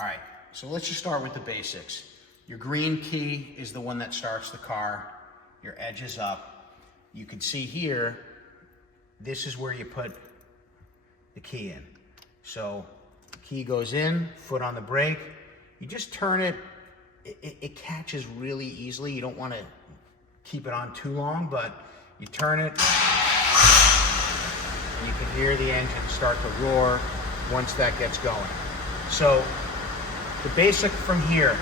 All right, so let's just start with the basics. Your green key is the one that starts the car. Your edge is up. You can see here, this is where you put the key in. So the key goes in, foot on the brake. You just turn it. It catches really easily. You don't want to keep it on too long, but you turn it, and you can hear the engine start to roar once that gets going. So the basic from here,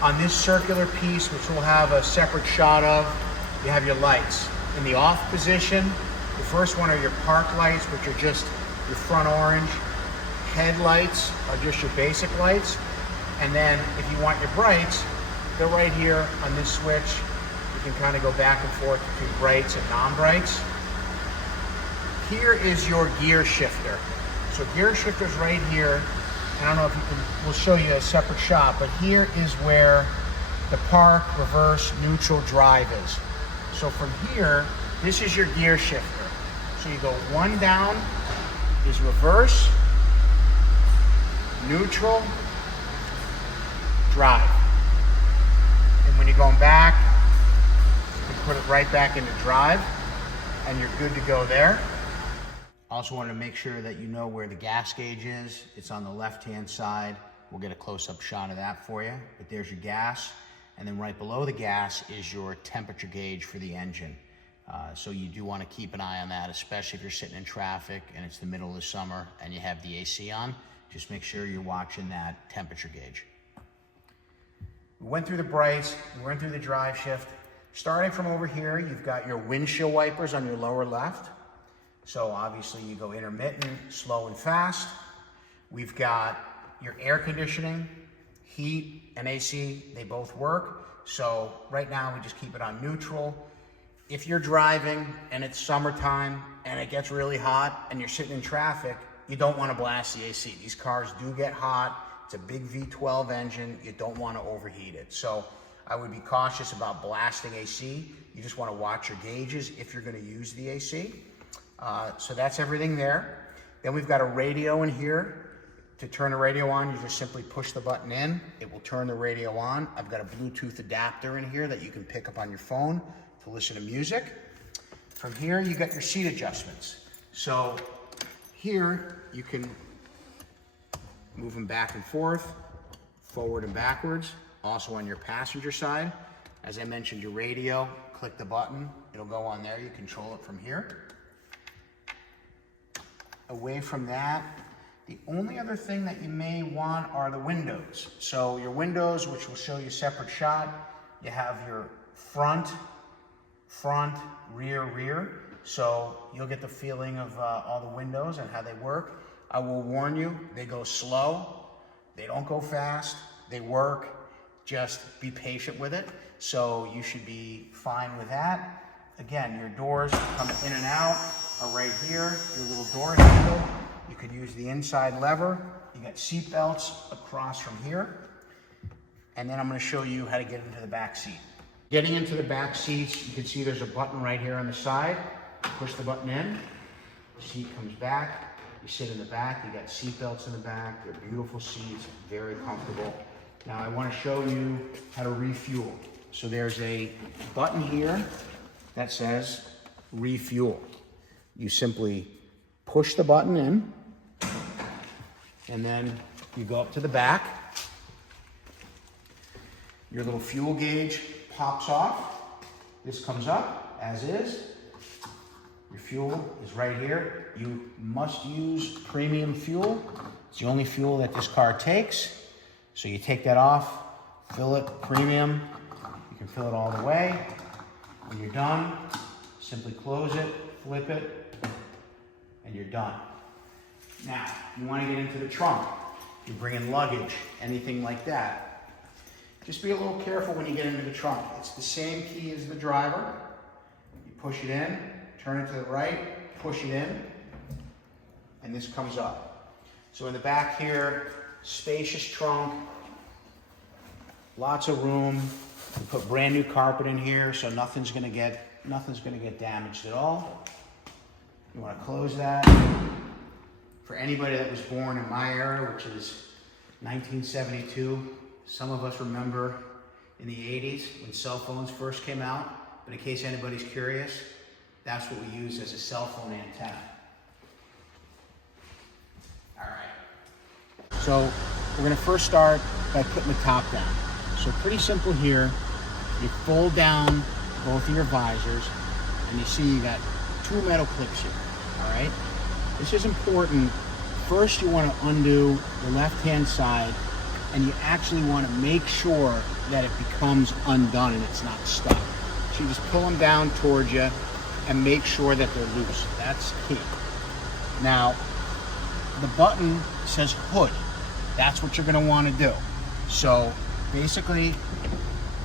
on this circular piece, which we'll have a separate shot of, you have your lights. In the off position, the first one are your park lights, which are just your front orange. Headlights are just your basic lights. And then if you want your brights, they're right here on this switch. You can kind of go back and forth between brights and non-brights. Here is your gear shifter. So gear shifter's right here. I don't know if you can, we'll show you a separate shot, but here is where the park, reverse, neutral, drive is. So from here, this is your gear shifter. So you go one down is reverse, neutral, drive. And when you're going back, you can put it right back into drive, and you're good to go there. Also wanted to make sure that you know where the gas gauge is. It's on the left-hand side. We'll get a close-up shot of that for you. But there's your gas. And then right below the gas is your temperature gauge for the engine. So you do want to keep an eye on that, especially if you're sitting in traffic and it's the middle of the summer and you have the AC on. Just make sure you're watching that temperature gauge. We went through the brights, we went through the drive shift. Starting from over here, you've got your windshield wipers on your lower left. So obviously you go intermittent, slow and fast. We've got your air conditioning, heat and AC, they both work. So right now we just keep it on neutral. If you're driving and it's summertime and it gets really hot and you're sitting in traffic, you don't want to blast the AC. These cars do get hot. It's a big V12 engine. You don't want to overheat it. So I would be cautious about blasting AC. You just want to watch your gauges if you're going to use the AC. So that's everything there. Then we've got a radio in here. To turn the radio on, you just simply push the button in. It will turn the radio on. I've got a Bluetooth adapter in here that you can pick up on your phone to listen to music. From here, you got your seat adjustments. So here, you can move them back and forth, forward and backwards. Also on your passenger side, as I mentioned, your radio, click the button, it'll go on there. You control it from here. Away from that, the only other thing that you may want are the windows. So your windows, which will show you a separate shot, you have your front, rear. So you'll get the feeling of all the windows and how they work. I will warn you, they go slow. They don't go fast. They work. Just be patient with it. So you should be fine with that. Again, your doors come in and out are right here. Your little door handle. You could use the inside lever. You got seat belts across from here. And then I'm going to show you how to get into the back seat. Getting into the back seats, you can see there's a button right here on the side. Push the button in. The seat comes back. You sit in the back. You got seat belts in the back. They're beautiful seats, very comfortable. Now I want to show you how to refuel. So there's a button here that says refuel. You simply push the button in, and then you go up to the back. Your little fuel gauge pops off. This comes up as is. Your fuel is right here. You must use premium fuel. It's the only fuel that this car takes. So you take that off, fill it premium. You can fill it all the way. When you're done, simply close it, flip it, and you're done. Now, you want to get into the trunk. You bring in luggage, anything like that. Just be a little careful when you get into the trunk. It's the same key as the driver. You push it in, turn it to the right, push it in, and this comes up. So in the back here, spacious trunk, lots of room. We put brand new carpet in here, so nothing's gonna get damaged at all. You want to close that. For anybody that was born in my era, which is 1972. Some of us remember in the 80s when cell phones first came out, but in case anybody's curious, that's what we use as a cell phone antenna. All right. So we're gonna first start by putting the top down. So pretty simple here. You fold down both of your visors, and you see you got 2 metal clips here, all right? This is important. First, you want to undo the left-hand side, and you actually want to make sure that it becomes undone and it's not stuck. So you just pull them down towards you and make sure that they're loose. That's key. Now, the button says hood. That's what you're going to want to do. So basically,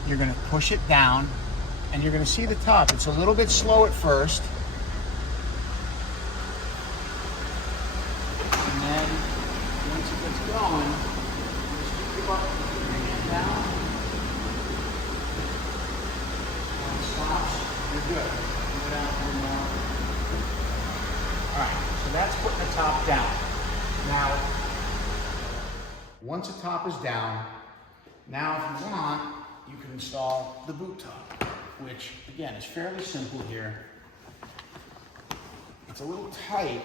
you're going to push it down, and you're going to see the top. It's a little bit slow at first. And then, once it gets going, just keep your button, put your hand down. When it stops, you're good. Go down one more. All right, so that's putting the top down. Now, once the top is down, now if you want, you can install the boot top, which again is fairly simple here. It's a little tight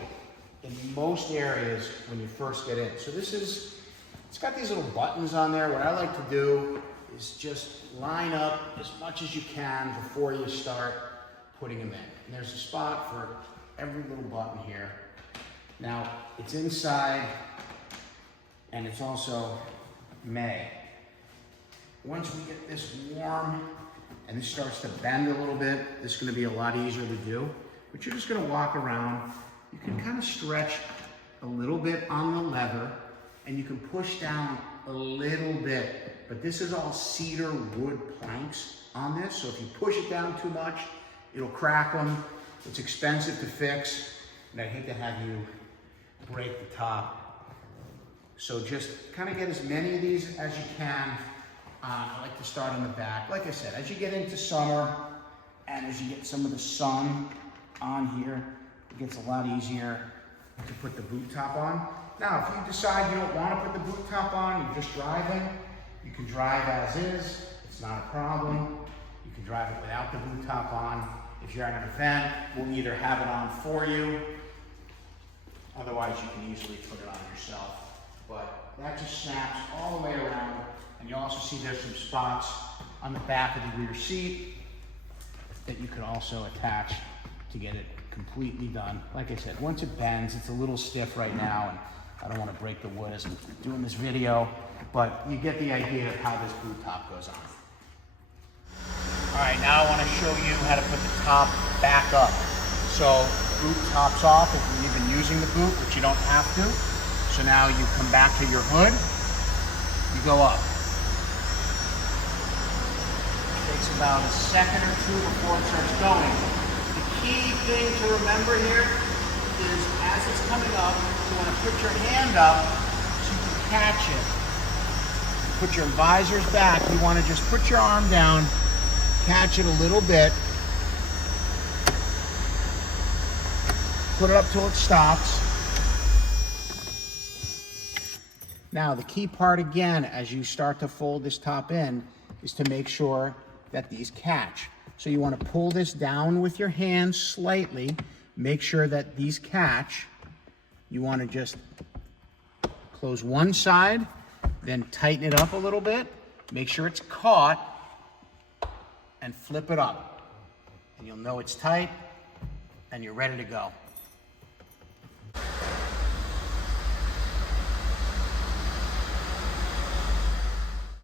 in most areas when you first get in. So it's got these little buttons on there. What I like to do is just line up as much as you can before you start putting them in. And there's a spot for every little button here. Now, it's inside, and it's also May. Once we get this warm and this starts to bend a little bit, this is going to be a lot easier to do. But you're just going to walk around. You can kind of stretch a little bit on the leather, and you can push down a little bit. But this is all cedar wood planks on this, so if you push it down too much, it'll crack them. It's expensive to fix, and I'd hate to have you break the top. So just kind of get as many of these as you can. I like to start on the back. Like I said, as you get into summer and as you get some of the sun on here, it gets a lot easier to put the boot top on. Now, if you decide you don't want to put the boot top on, you're just driving, you can drive as is. It's not a problem. You can drive it without the boot top on. If you're at an event, we'll either have it on for you, otherwise you can easily put it on yourself. But that just snaps all the way around. And you'll also see there's some spots on the back of the rear seat that you can also attach to get it completely done. Like I said, once it bends, it's a little stiff right now, and I don't want to break the wood as I'm doing this video, but you get the idea of how this boot top goes on. All right, now I want to show you how to put the top back up. So boot top's off if you've been using the boot, which you don't have to. So now you come back to your hood, you go up. Takes about a second or two before it starts going. The key thing to remember here is as it's coming up, you want to put your hand up so you can catch it. Put your visors back. You want to just put your arm down, catch it a little bit, put it up till it stops. Now, the key part again, as you start to fold this top in, is to make sure that these catch. So you want to pull this down with your hands slightly, make sure that these catch. You want to just close one side, then tighten it up a little bit, make sure it's caught, and flip it up. And you'll know it's tight, and you're ready to go.